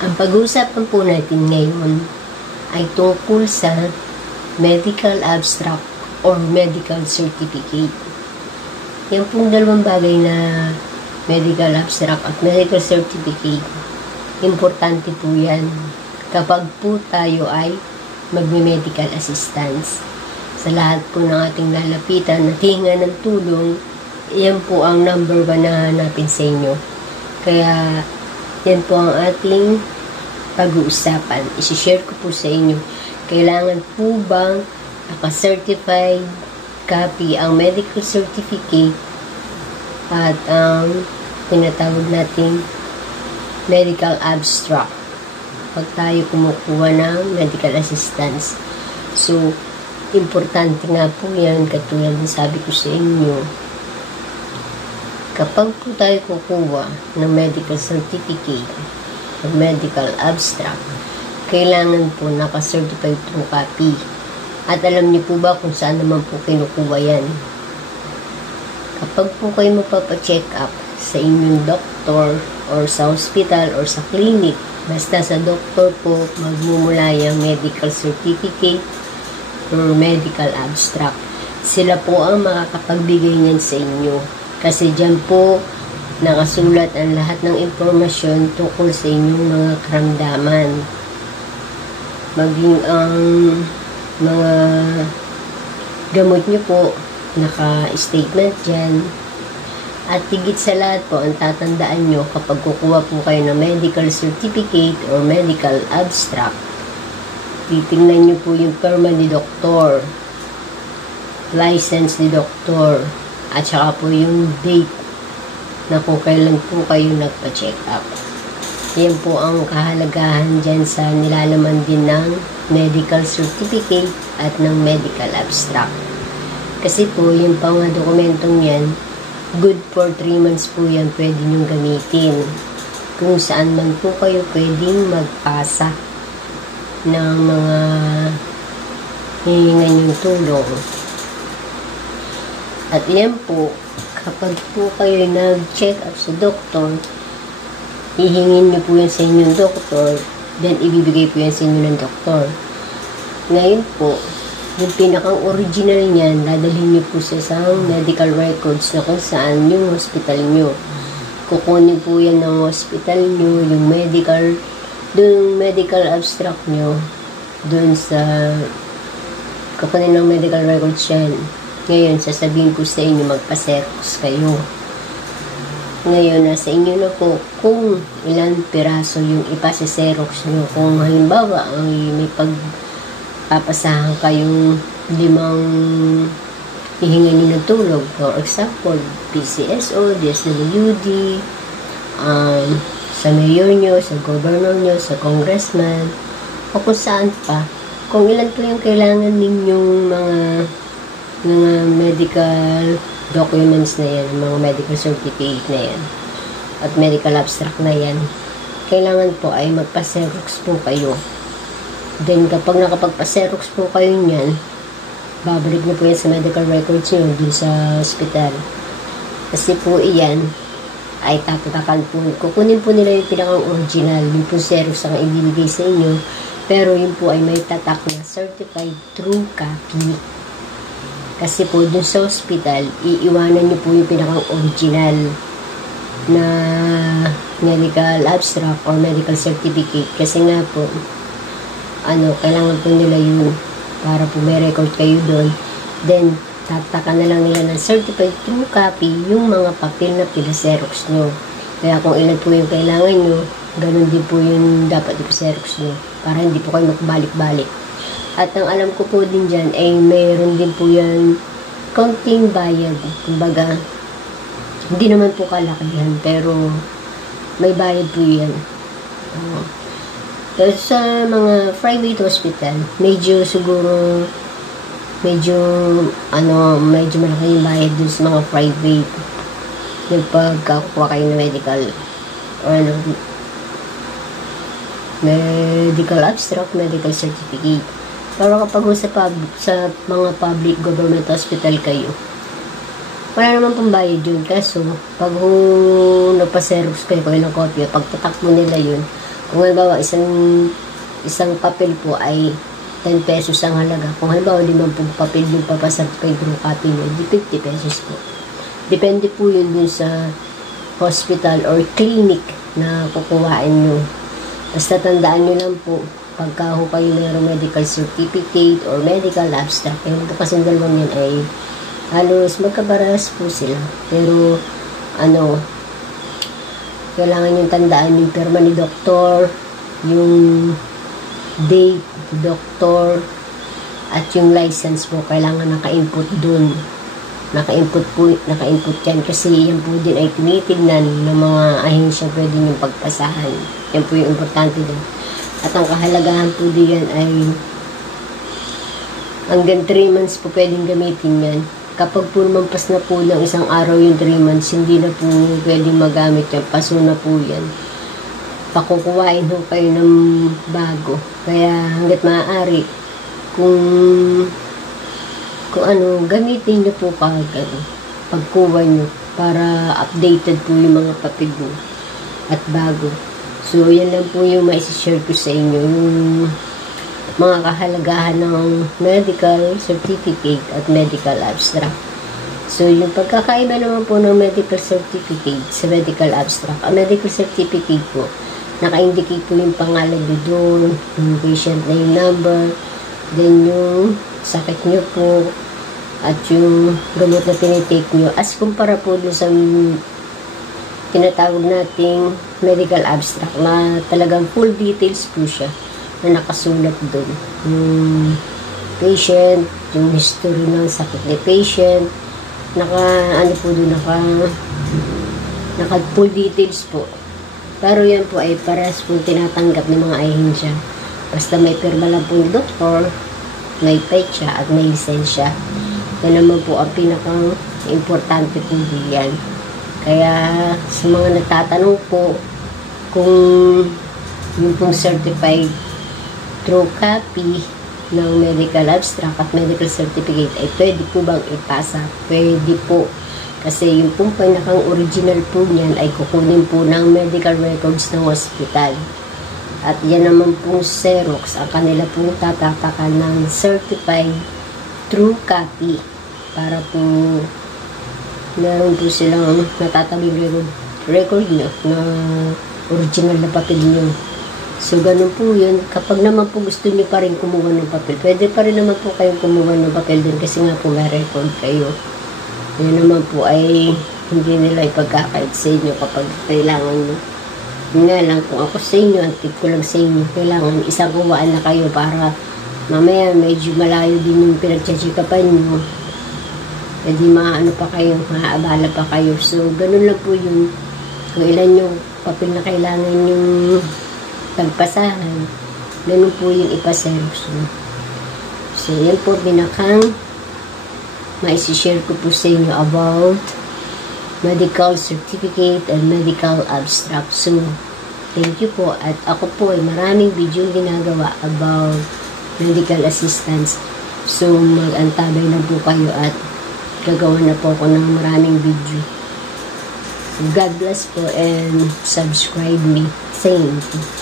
Ang pag-uusapan po natin ngayon ay tungkol sa medical abstract or medical certificate. Yan pong dalawang bagay na medical abstract at medical certificate, importante po yan kapag po tayo ay magme-medical assistance. Sa lahat po ng ating lalapitan at hinga ng tulong, yan po ang number 1 na hanapin sa inyo. Kaya yan po ang ating pag-uusapan. Isi-share ko po sa inyo. Kailangan po bang naka-certified copy ang medical certificate at ang tinatawag nating medical abstract pag tayo kumukuha ng medical assistance. So, importante nga po yan, katulad ng sabi ko sa inyo, kapag po tayo kukuha ng medical certificate o medical abstract, kailangan po naka-certified true copy. At alam niyo po ba kung saan naman po kinukuha yan? Kapag po kayo magpapacheck up sa inyong doktor or sa hospital or sa clinic, basta sa doktor po magmumula yung medical certificate or medical abstract. Sila po ang makakapagbigay niyan sa inyo. Kasi dyan po nakasulat ang lahat ng impormasyon tungkol sa inyong mga karamdaman. Maging ang mga gamot nyo po, naka-statement dyan. At higit sa lahat po, ang tatandaan nyo kapag kukuha po kayo ng medical certificate or medical abstract, titingnan nyo po yung perma ni doktor, license ni doktor, at saka po yung date na kung kailan po kayo nagpa-check up. Yan po ang kahalagahan dyan sa nilalaman din ng medical certificate at ng medical abstract. Kasi po, yung pang dokumentong yan, good for 3 months po yan pwede nyo gamitin. Kung saan man po kayo pwedeng magpasa ng mga hihingan yung tulong. At yan po, kapag po kayo nag-check up sa doktor, hihingin nyo po yan sa inyong doktor, then ibibigay po yan sa inyo ng doktor. Ngayon po, yung pinakang original niyan, dadalhin nyo po sa isang medical records na kung saan yung hospital nyo. Kukunin po yan ng hospital nyo, yung medical abstract nyo, dun sa kukunin ng medical records yan. Ngayon, sasabihin po sa inyo, magpa-xerox kayo. Ngayon, nasa inyo na po kung ilan piraso yung ipasa-xerox nyo. Kung halimbawa, ay may pagpapasahan kayong 5 hihingan nyo ng tulog. For example, PCSO, DSWD, sa mayor nyo, sa governor nyo, sa congressman, o kung saan pa. Kung ilan po yung kailangan ninyong mga medical documents na yan, mga medical certificate na yan, at medical abstract na yan, kailangan po ay magpa-xerox po kayo. Then, kapag nakapagpa-xerox po kayo niyan, babalik na po yan sa medical records nyo dun sa hospital. Kasi po iyan ay tatatakan po, kukunin po nila yung pinakang original, yung po xerox ang ibibigay sa inyo, pero yun po ay may tatak na certified true copy. Kasi po dun sa hospital, iiwanan nyo po yung pinakang original na medical abstract or medical certificate. Kasi nga po, kailangan po nila yun para po may record kayo doon. Then, tataka na lang nila ng certified true copy yung mga papel na pinaserox nyo. Kaya kung ilan po yung kailangan nyo, ganun din po yung dapat ipaserox nyo para hindi po kayo makabalik-balik. At ang alam ko po din dyan ay mayroon din po yan konting bayad. Kumbaga, hindi naman po kalakihan pero may bayad po yan. Pero sa mga private hospital, medyo malaki yung bayad dun sa mga private. Yung pagkakuha kayo ng medical or medical abstract, medical certificate. Pero kapag sa mga public government hospital kayo, wala naman pong bayad yun. Kaso, pag nagpa-xerox kayo ng kopya, pagtatak mo nila yun, Kung halimbawa, isang papel po ay 10 pesos ang halaga. Kung halimbawa, 5 papel yung papacertify true copy nyo, di 50 pesos po. Depende po yun dun sa hospital or clinic na kukuhain nyo. Basta tandaan nyo lang po, pagka ho kayo mayroong medical certificate or medical abstract, yung po kasi dalawang yan ay halos magkabaras po sila. Pero, kailangan yung tandaan yung pirma ni doktor, yung date, doktor, at yung license po, kailangan naka-input dun. Naka-input yan kasi yan po din ay tinitignan ng mga ahensya pwede yung pagpasahan. Yan po yung importante din. At ang kahalagahan po diyan ay hanggang 3 months po pwedeng gamitin yan. Kapag po lumampas na po ng isang araw yung 3 months, hindi na po pwedeng magamit yan. Paso na po yan. Pakukuhain ho kayo ng bago. Kaya hanggat maaari, kung gamitin nyo po pagkuha nyo para updated po yung mga papel mo at bago. So, yan lang po yung maisishare ko sa inyo, yung mga kahalagahan ng medical certificate at medical abstract. So, yung pagkakaiba naman po ng medical certificate sa medical abstract, ang medical certificate po, naka-indicate po yung pangalan nyo doon, yung patient name number, then yung sakit nyo po, at yung gamot na tinitake nyo, as kumpara po doon sa tinatawag nating medical abstract na talagang full details po siya na nakasulat doon. Yung patient, yung history ng sakit ni patient, naka full details po. Pero yan po ay parehas po tinatanggap ng mga ahensya. Basta may pirma lang po ni doktor, may petsa at may lisensya. Yan naman po ang pinakang importante po diyan. Kaya sa mga nagtatanong po kung yung pong certified true copy ng medical abstract at medical certificate ay pwede po bang ipasa? Pwede po. Kasi yung pong pinakang original po niyan ay kukunin po ng medical records ng hospital. At yan naman pong Xerox, ang kanila pong tatatakan ng certified true copy para po meron po silang natatabing record nyo na original na papel nyo. So, ganun po yun. Kapag naman po gusto nyo pa rin kumuha ng papel, pwede pa rin naman po kayong kumuha ng papel din kasi nga po may record kayo. Yan naman po ay hindi nila ipagkakait sa inyo kapag kailangan nyo. Yun nga lang, kung ako sa inyo, ang tip ko lang sa inyo, kailangan isang kuwaan na kayo para mamaya medyo malayo din yung pinagtsitsikapan nyo. E di maano pa kayo, maaabala pa kayo. So, ganun lang po yung kung ilan yung papel na kailangan yung pagpasahan, ganun po yung ipaseros. So, yan po binakang maisishare ko po sa inyo about medical certificate and medical abstract. So, thank you po. At ako po ay maraming video ginagawa about medical assistance. So, mag-antabay na po kayo at gagawa na po ako ng maraming video. So, God bless po and subscribe me. Thank you.